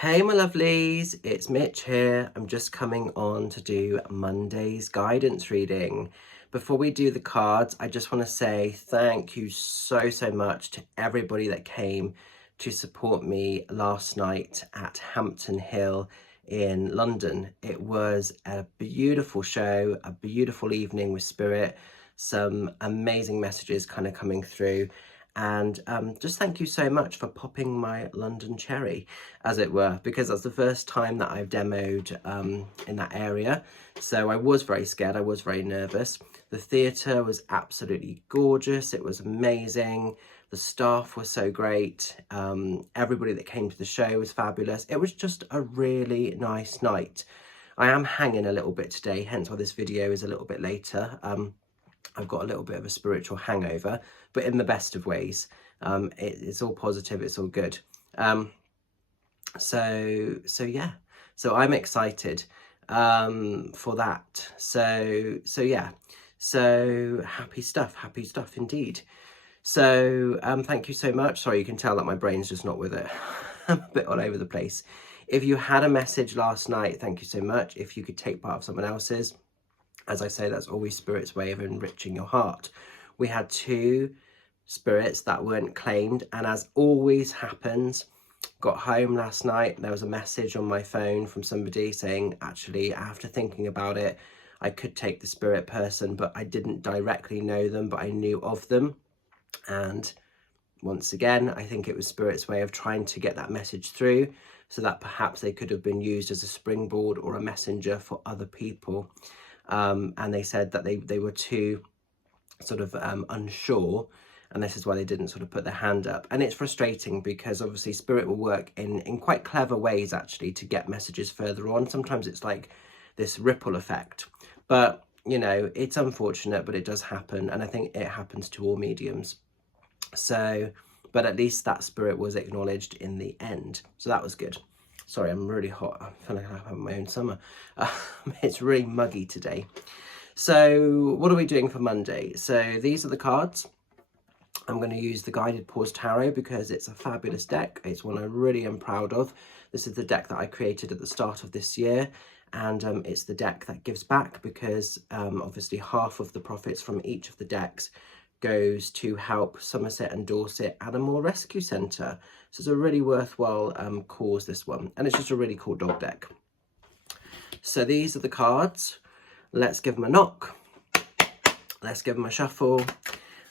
Hey my lovelies, it's Mitch here. I'm just coming on to do Monday's guidance reading. Before we do the cards, I just want to say thank you so much to everybody that came to support me last night at Hampton Hill in London. It was a beautiful show, a beautiful evening with Spirit, some amazing messages kind of coming through. And just thank you so much for popping my London cherry, as it were, because that's the first time that I've demoed in that area. So I was very scared, I was very nervous. The theatre was absolutely gorgeous, it was amazing. The staff was so great. Everybody that came to the show was fabulous. It was just a really nice night. I am hanging a little bit today, hence why this video is a little bit later. I've got a little bit of a spiritual hangover, but in the best of ways. It's all positive, it's all good. So yeah, so I'm excited for that. So yeah, so happy stuff indeed. So thank you so much. Sorry, you can tell that my brain's just not with it. I'm a bit all over the place. If you had a message last night, thank you so much. If you could take part of someone else's, as I say, that's always Spirit's way of enriching your heart. We had 2 spirits that weren't claimed, and as always happens, got home last night, there was a message on my phone from somebody saying, actually, after thinking about it, I could take the spirit person, but I didn't directly know them, but I knew of them. And once again, I think it was Spirit's way of trying to get that message through so that perhaps they could have been used as a springboard or a messenger for other people. And they said that they were too sort of unsure, and this is why they didn't sort of put their hand up. And it's frustrating because obviously Spirit will work in quite clever ways actually to get messages further on. Sometimes it's like this ripple effect, but you know, it's unfortunate, but it does happen, and I think it happens to all mediums. So, but at least that spirit was acknowledged in the end, so that was good. Sorry, I'm really hot. I feel like I'm having my own summer. It's really muggy today. So what are we doing for Monday? So these are the cards. I'm going to use the Guided Paws Tarot because it's a fabulous deck. It's one I really am proud of. This is the deck that I created at the start of this year. And it's the deck that gives back because obviously half of the profits from each of the decks goes to help Somerset and Dorset Animal Rescue Centre. So it's a really worthwhile cause, this one. And it's just a really cool dog deck. So these are the cards. Let's give them a knock. Let's give them a shuffle.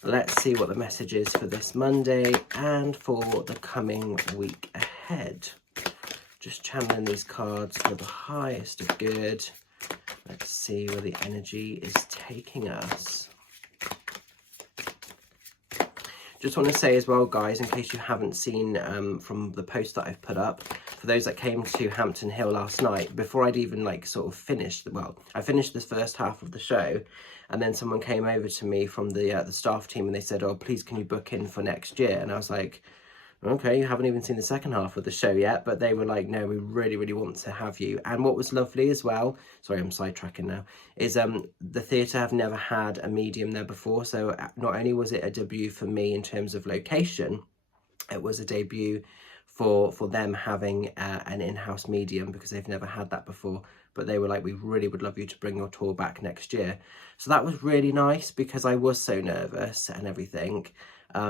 Let's see what the message is for this Monday and for the coming week ahead. Just channeling these cards for the highest of good. Let's see where the energy is taking us. Just want to say as well, guys, in case you haven't seen from the post that I've put up, for those that came to Hampton Hill last night, before I'd even like sort of finished, well, I finished this first half of the show, and then someone came over to me from the staff team and they said, oh, please, can you book in for next year? And I was like, okay, you haven't even seen the second half of the show yet, but they were like, no, we really want to have you. And what was lovely as well, sorry, I'm sidetracking now, is the theatre have never had a medium there before. So not only was it a debut for me in terms of location, it was a debut for them having an in-house medium because they've never had that before. But they were like, we really would love you to bring your tour back next year. So that was really nice because I was so nervous and everything.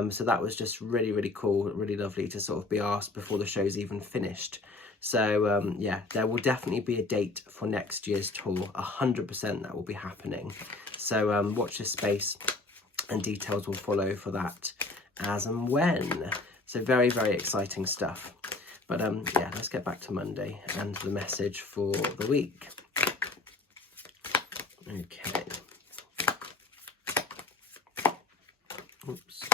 So that was just really cool, really lovely to sort of be asked before the show's even finished. So yeah, there will definitely be a date for next year's tour, 100% that will be happening. So watch this space and details will follow for that as and when. So very exciting stuff. But yeah, let's get back to Monday and the message for the week. Okay. Oops.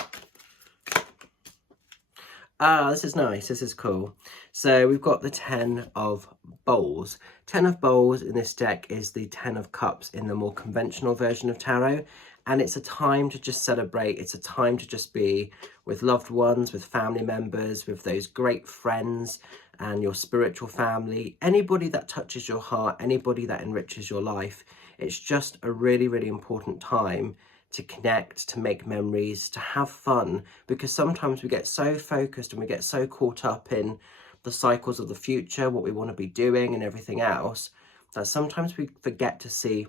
Ah, this is nice, this is cool. So we've got the 10 of Bowls. 10 of Bowls in this deck is the 10 of Cups in the more conventional version of tarot. And it's a time to just celebrate. It's a time to just be with loved ones, with family members, with those great friends and your spiritual family. Anybody that touches your heart, anybody that enriches your life. It's just a really important time to connect, to make memories, to have fun, because sometimes we get so focused and we get so caught up in the cycles of the future, what we want to be doing and everything else, that sometimes we forget to see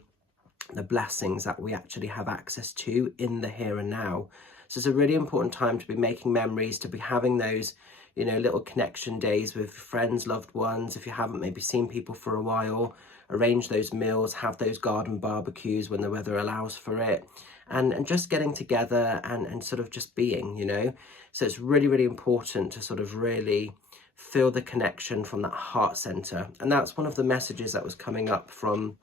the blessings that we actually have access to in the here and now. So it's a really important time to be making memories, to be having those, you know, little connection days with friends, loved ones. If you haven't maybe seen people for a while, arrange those meals, have those garden barbecues when the weather allows for it, and just getting together and sort of just being, you know. So it's really, really important to sort of really feel the connection from that heart center. And that's one of the messages that was coming up from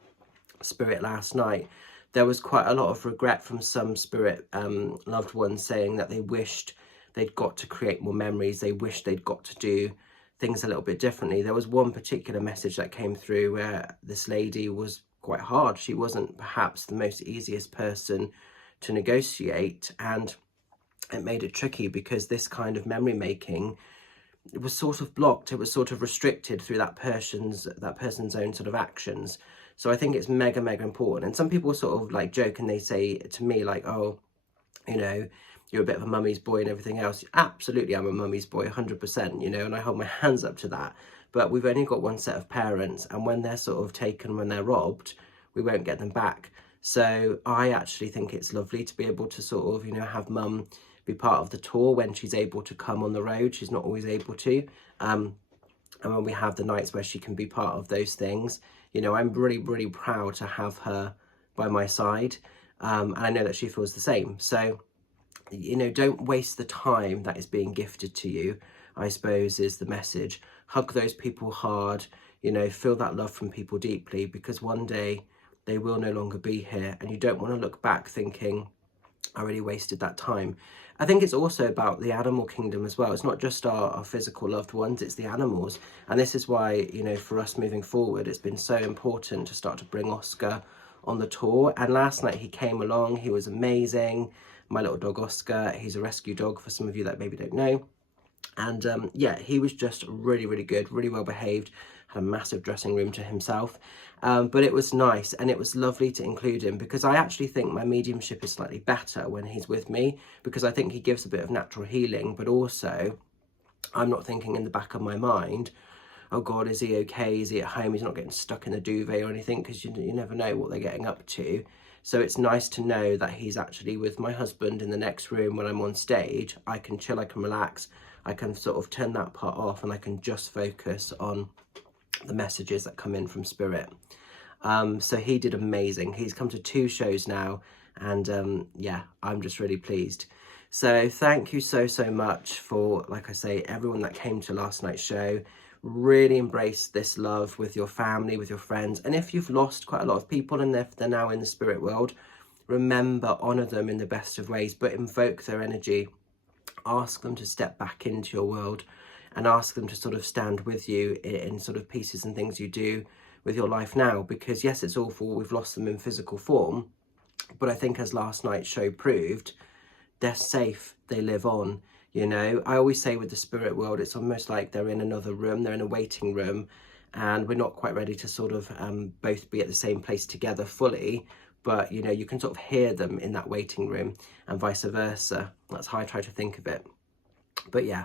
Spirit last night. There was quite a lot of regret from some Spirit loved ones, saying that they wished they'd got to create more memories. They wished they'd got to do things a little bit differently. There was one particular message that came through where this lady was quite hard. She wasn't perhaps the most easiest person to negotiate, and it made it tricky because this kind of memory making, it was sort of blocked. It was sort of restricted through that person's own sort of actions. So I think it's mega, mega important. And some people sort of like joke and they say to me like, oh, you know, you're a bit of a mummy's boy and everything else. Absolutely, I'm a mummy's boy, 100%, you know, and I hold my hands up to that. But we've only got one set of parents, and when they're sort of taken, when they're robbed, we won't get them back. So I actually think it's lovely to be able to sort of, you know, have mum be part of the tour when she's able to come on the road. She's not always able to. And when we have the nights where she can be part of those things, you know, I'm really, really proud to have her by my side. And I know that she feels the same. So, you know, don't waste the time that is being gifted to you, I suppose, is the message. Hug those people hard, you know, feel that love from people deeply, because one day they will no longer be here. And you don't want to look back thinking, I really wasted that time. I think it's also about the animal kingdom as well. It's not just our physical loved ones, it's the animals. And this is why, you know, for us moving forward, it's been so important to start to bring Oscar on the tour. And last night he came along, he was amazing. My little dog Oscar, he's a rescue dog for some of you that maybe don't know. And yeah, he was just really, really good, really well behaved, had a massive dressing room to himself. But it was nice, and it was lovely to include him, because I actually think my mediumship is slightly better when he's with me, because I think he gives a bit of natural healing, but also I'm not thinking in the back of my mind, oh God, is he okay? Is he at home? He's not getting stuck in the duvet or anything, because you never know what they're getting up to. So it's nice to know that he's actually with my husband in the next room when I'm on stage. I can chill, I can relax, I can sort of turn that part off, and I can just focus on the messages that come in from Spirit. So he did amazing. He's come to 2 shows now, and yeah, I'm just really pleased. So thank you so, so much for, like I say, everyone that came to last night's show. Really embrace this love with your family, with your friends. And if you've lost quite a lot of people and they're now in the spirit world, remember, honor them in the best of ways, but invoke their energy. Ask them to step back into your world, and ask them to sort of stand with you in sort of pieces and things you do with your life now. Because yes, it's awful, we've lost them in physical form, but I think as last night's show proved, they're safe, they live on. You know, I always say with the spirit world, it's almost like they're in another room, they're in a waiting room, and we're not quite ready to sort of both be at the same place together fully. But, you know, you can sort of hear them in that waiting room, and vice versa. That's how I try to think of it. But yeah,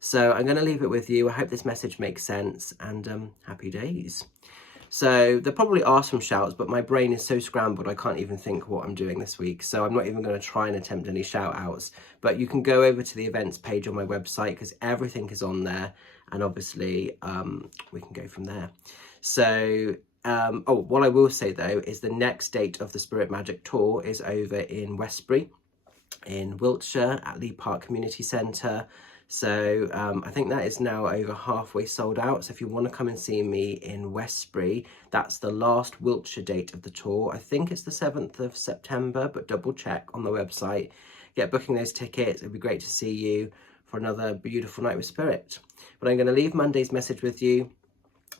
so I'm going to leave it with you. I hope this message makes sense, and happy days. So there probably are some shouts, but my brain is so scrambled I can't even think what I'm doing this week. So I'm not even going to try and attempt any shout outs. But you can go over to the events page on my website, because everything is on there. And obviously we can go from there. So, oh, what I will say though is the next date of the Spirit Magic Tour is over in Westbury in Wiltshire at Lee Park Community Centre. So I think that is now over halfway sold out. So if you want to come and see me in Westbury, that's the last Wiltshire date of the tour. I think it's the 7th of September, but double check on the website. Get booking those tickets. It'd be great to see you for another beautiful night with Spirit. But I'm going to leave Monday's message with you.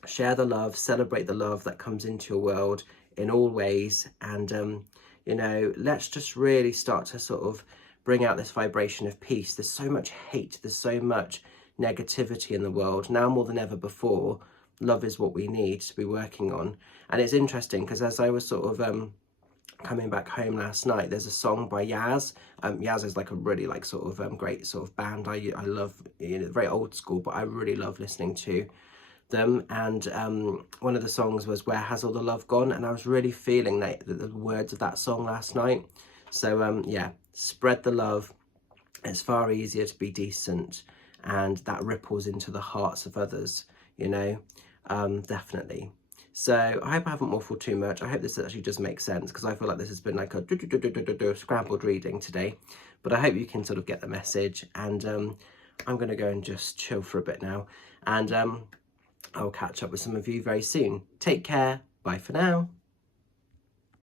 Share the love, celebrate the love that comes into your world in all ways. And, you know, let's just really start to sort of bring out this vibration of peace. There's so much hate, there's so much negativity in the world. Now more than ever before, love is what we need to be working on. And it's interesting because as I was sort of coming back home last night, there's a song by Yaz. Yaz is like a really like sort of great sort of band. I love, you know, very old school, but I really love listening to them. And one of the songs was "Where Has All the Love Gone," and I was really feeling the words of that song last night. So yeah, spread the love. It's far easier to be decent, and that ripples into the hearts of others, you know. Definitely. So I hope I haven't waffled too much. I hope this actually does make sense, because I feel like this has been like a scrambled reading today. But I hope you can sort of get the message. And I'm going to go and just chill for a bit now. And I'll catch up with some of you very soon. Take care. Bye for now.